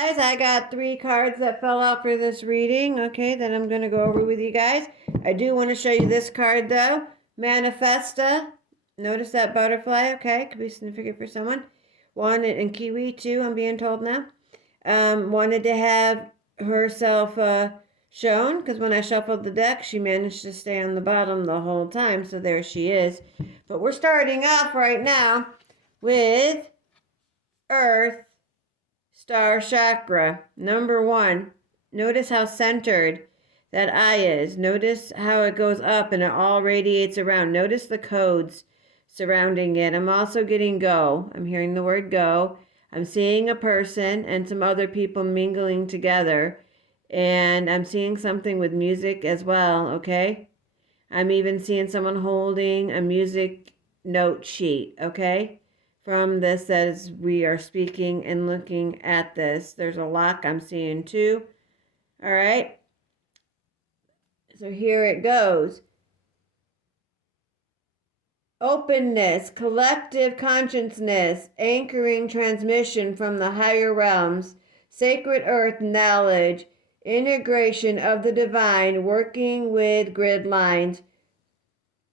Guys, I got 3 cards that fell out for this reading, okay, that I'm going to go over with you guys. I do want to show you this card, though. Manifesta. Notice that butterfly, okay, could be significant for someone. Wanted in Kiwi, too, I'm being told now. Wanted to have herself shown, because when I shuffled the deck, she managed to stay on the bottom the whole time, so there she is. But we're starting off right now with Earth Star Chakra. Number 1. Notice how centered that eye is. Notice how it goes up and it all radiates around. Notice the codes surrounding it. I'm also getting go. I'm hearing the word go. I'm seeing a person and some other people mingling together. And I'm seeing something with music as well, okay? I'm even seeing someone holding a music note sheet, okay? From this as we are speaking and looking at this. There's a lock I'm seeing too. All right. So here it goes. Openness, collective consciousness, anchoring transmission from the higher realms, sacred earth knowledge, integration of the divine, working with grid lines.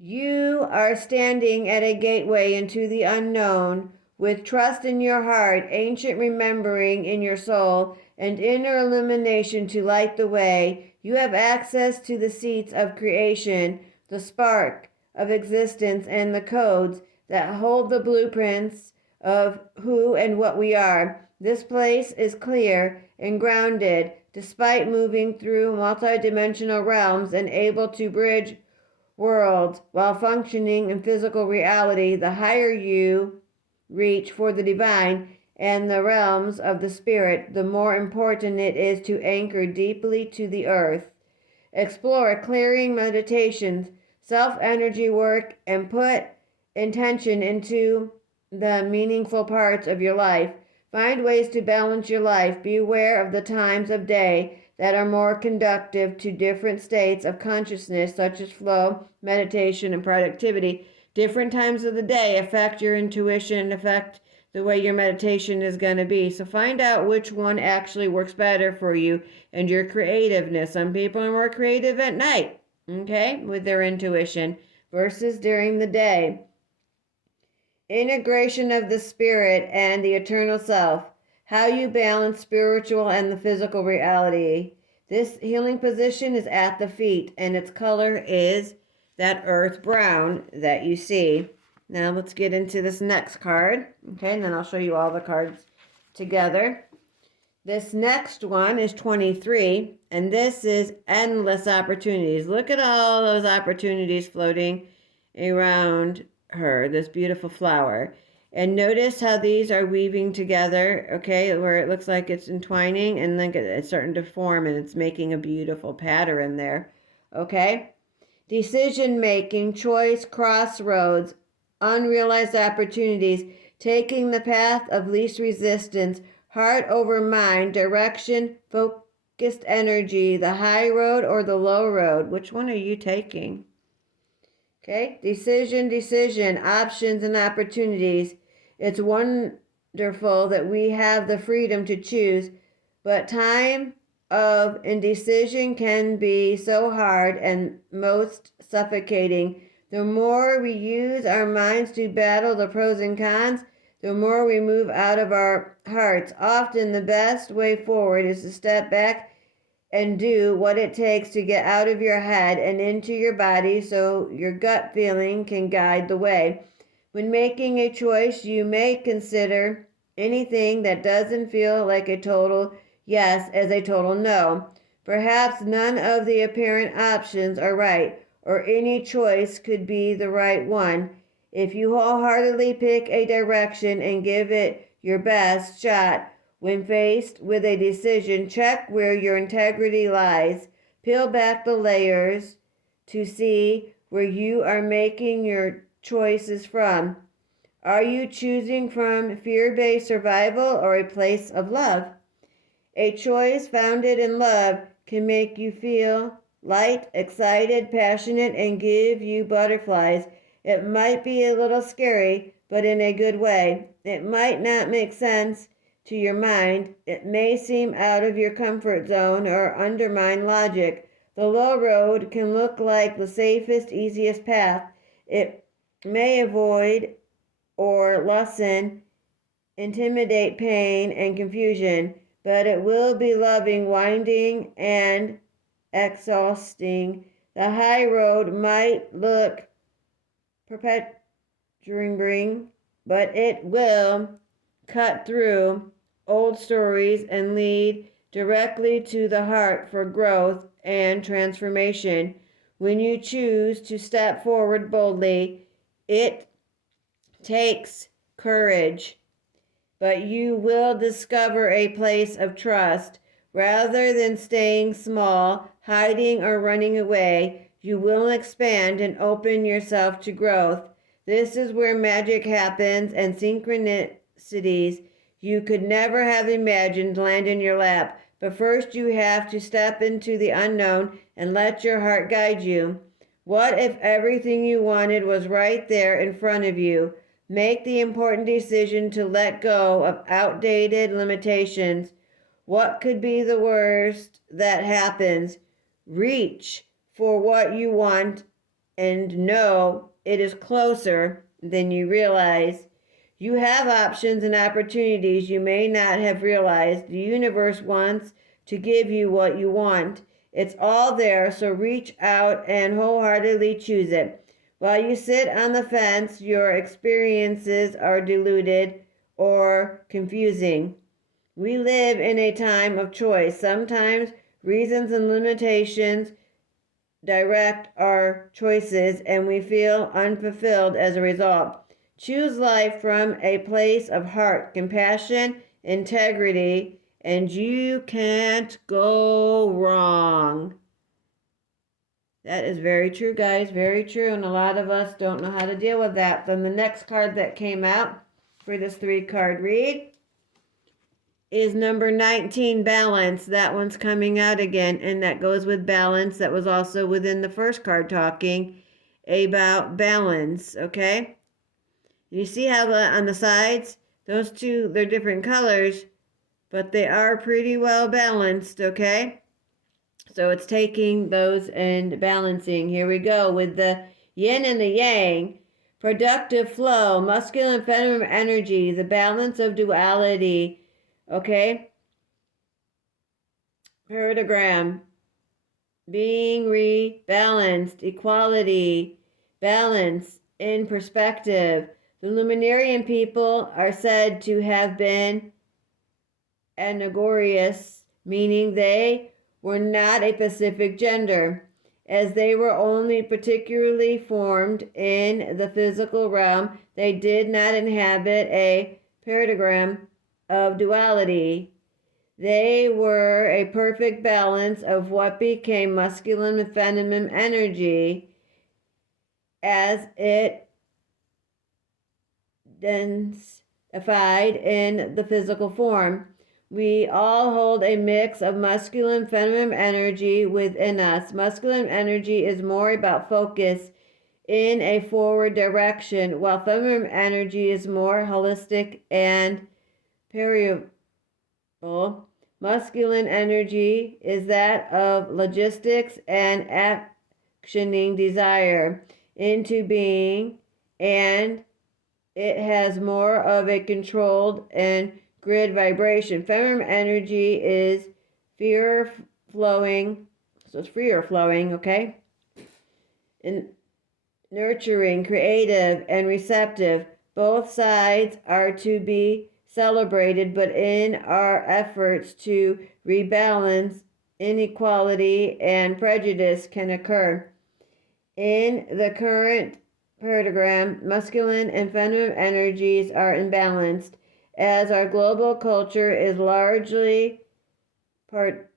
You are standing at a gateway into the unknown with trust in your heart, ancient remembering in your soul, and inner illumination to light the way. You have access to the seats of creation, the spark of existence, and the codes that hold the blueprints of who and what we are. This place is clear and grounded, despite moving through multidimensional realms and able to bridge worlds while functioning in physical reality. The higher you reach for the divine and the realms of the spirit, the more important it is to anchor deeply to the earth. Explore clearing meditations, self-energy work, and put intention into the meaningful parts of your life. Find ways to balance your life. Be aware of the times of day that are more conducive to different states of consciousness, such as flow, meditation, and productivity. Different times of the day affect your intuition and affect the way your meditation is going to be. So find out which one actually works better for you and your creativeness. Some people are more creative at night, okay, with their intuition versus during the day. Integration of the spirit and the eternal self. How you balance spiritual and the physical reality. This healing position is at the feet, and its color is that earth brown that you see. Now let's get into this next card, okay, and then I'll show you all the cards together. This next one is 23, and this is endless opportunities. Look at all those opportunities floating around her, this beautiful flower. And notice how these are weaving together, okay, where it looks like it's entwining and then it's starting to form and it's making a beautiful pattern there, okay? Decision making, choice, crossroads, unrealized opportunities, taking the path of least resistance, heart over mind, direction, focused energy, the high road or the low road. Which one are you taking? Okay, decision, options and opportunities. It's wonderful that we have the freedom to choose, but time of indecision can be so hard and most suffocating. The more we use our minds to battle the pros and cons, the more we move out of our hearts. Often the best way forward is to step back and do what it takes to get out of your head and into your body so your gut feeling can guide the way. When making a choice, you may consider anything that doesn't feel like a total yes as a total no. Perhaps none of the apparent options are right, or any choice could be the right one. If you wholeheartedly pick a direction and give it your best shot, when faced with a decision, check where your integrity lies. Peel back the layers to see where you are making your choices from. Are you choosing from fear-based survival or a place of love? A choice founded in love can make you feel light, excited, passionate, and give you butterflies. It might be a little scary, but in a good way. It might not make sense to your mind. It may seem out of your comfort zone or undermine logic. The low road can look like the safest, easiest path. It may avoid or lessen, intimidate pain and confusion, but it will be loving, winding, and exhausting. The high road might look perpetuating, but it will cut through old stories and lead directly to the heart for growth and transformation. When you choose to step forward boldly, it takes courage, but you will discover a place of trust. Rather than staying small, hiding, or running away, you will expand and open yourself to growth. This is where magic happens and synchronicities you could never have imagined land in your lap. But first you have to step into the unknown and let your heart guide you. What if everything you wanted was right there in front of you? Make the important decision to let go of outdated limitations. What could be the worst that happens? Reach for what you want and know it is closer than you realize. You have options and opportunities you may not have realized. The universe wants to give you what you want. It's all there, so reach out and wholeheartedly choose it. While you sit on the fence, your experiences are diluted or confusing. We live in a time of choice. Sometimes reasons and limitations direct our choices, and we feel unfulfilled as a result. Choose life from a place of heart, compassion, integrity, and you can't go wrong. That is very true, guys. Very true. And a lot of us don't know how to deal with that. Then the next card that came out for this 3-card read is number 19, Balance. That one's coming out again. And that goes with balance. That was also within the first card talking about balance. Okay. You see how on the sides, those two, they're different colors, but they are pretty well balanced. Okay. So it's taking those and balancing. Here we go with the yin and the yang. Productive flow, masculine and feminine energy, the balance of duality. Okay? Pentagram. Being rebalanced, equality, balance in perspective. The Luminarian people are said to have been anagorious, meaning they were not a specific gender, as they were only particularly formed in the physical realm. They did not inhabit a paradigm of duality. They were a perfect balance of what became masculine and feminine energy as it densified in the physical form. We all hold a mix of masculine and feminine energy within us. Masculine energy is more about focus in a forward direction, while feminine energy is more holistic and permeable. Masculine energy is that of logistics and actioning desire into being, and it has more of a controlled and grid vibration. Feminine energy is fear flowing, so it's freer flowing, okay? And nurturing, creative, and receptive. Both sides are to be celebrated, but in our efforts to rebalance, inequality and prejudice can occur. In the current paradigm, masculine and feminine energies are imbalanced, as our global culture is largely particular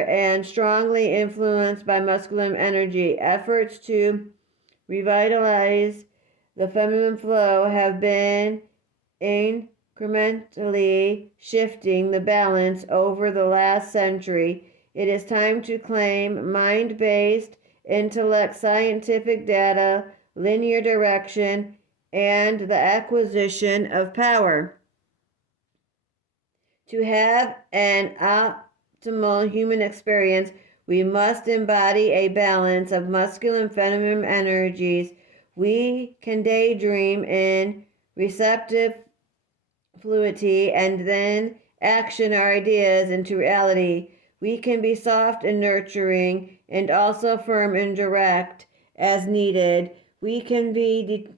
and strongly influenced by masculine energy. Efforts to revitalize the feminine flow have been incrementally shifting the balance over the last century. It is time to claim mind-based intellect, scientific data, linear direction, and the acquisition of power. To have an optimal human experience, we must embody a balance of masculine and feminine energies. We can daydream in receptive fluidity and then action our ideas into reality. We can be soft and nurturing and also firm and direct as needed. We can be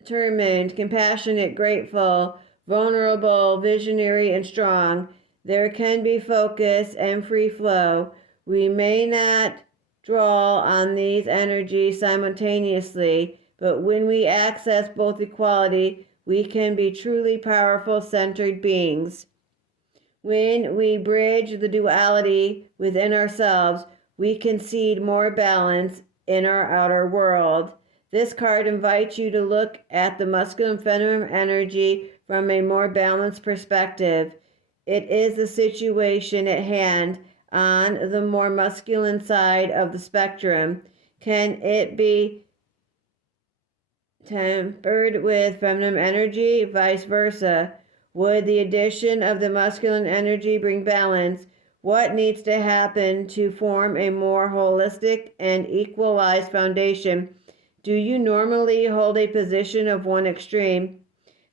determined, compassionate, grateful, vulnerable, visionary, and strong. There can be focus and free flow. We may not draw on these energies simultaneously, but when we access both equality, we can be truly powerful, centered beings. When we bridge the duality within ourselves, we concede more balance in our outer world. This card invites you to look at the masculine and feminine energy from a more balanced perspective. It is the situation at hand on the more masculine side of the spectrum. Can it be tempered with feminine energy? Vice versa. Would the addition of the masculine energy bring balance? What needs to happen to form a more holistic and equalized foundation? Do you normally hold a position of one extreme?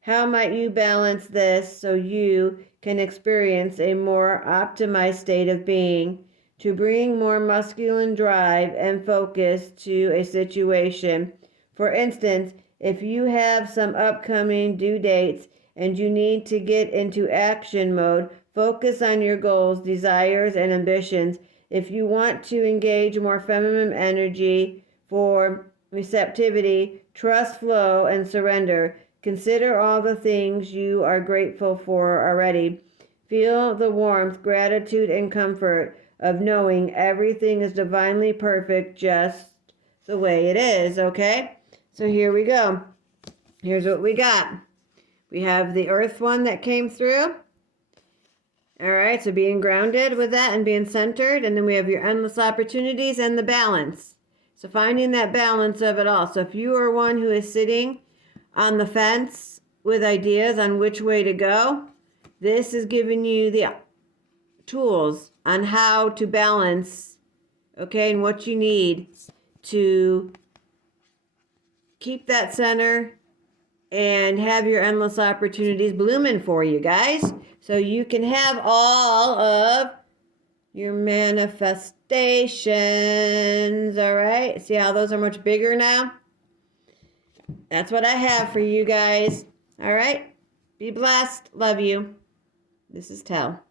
How might you balance this so you can experience a more optimized state of being? To bring more masculine drive and focus to a situation. For instance, if you have some upcoming due dates and you need to get into action mode, focus on your goals, desires, and ambitions. If you want to engage more feminine energy for receptivity, trust, flow, and surrender, consider all the things you are grateful for already. Feel the warmth, gratitude, and comfort of knowing everything is divinely perfect just the way it is, okay? So here we go. Here's what we got. We have the earth one that came through. All right, so being grounded with that and being centered. And then we have your endless opportunities and the balance. So finding that balance of it all. So if you are one who is sitting on the fence with ideas on which way to go, this is giving you the tools on how to balance, okay, and what you need to keep that center and have your endless opportunities blooming for you guys, so you can have all of your manifestations. All right, see how those are much bigger now? That's what I have for you guys. All right, be blessed. Love you. This is Tel.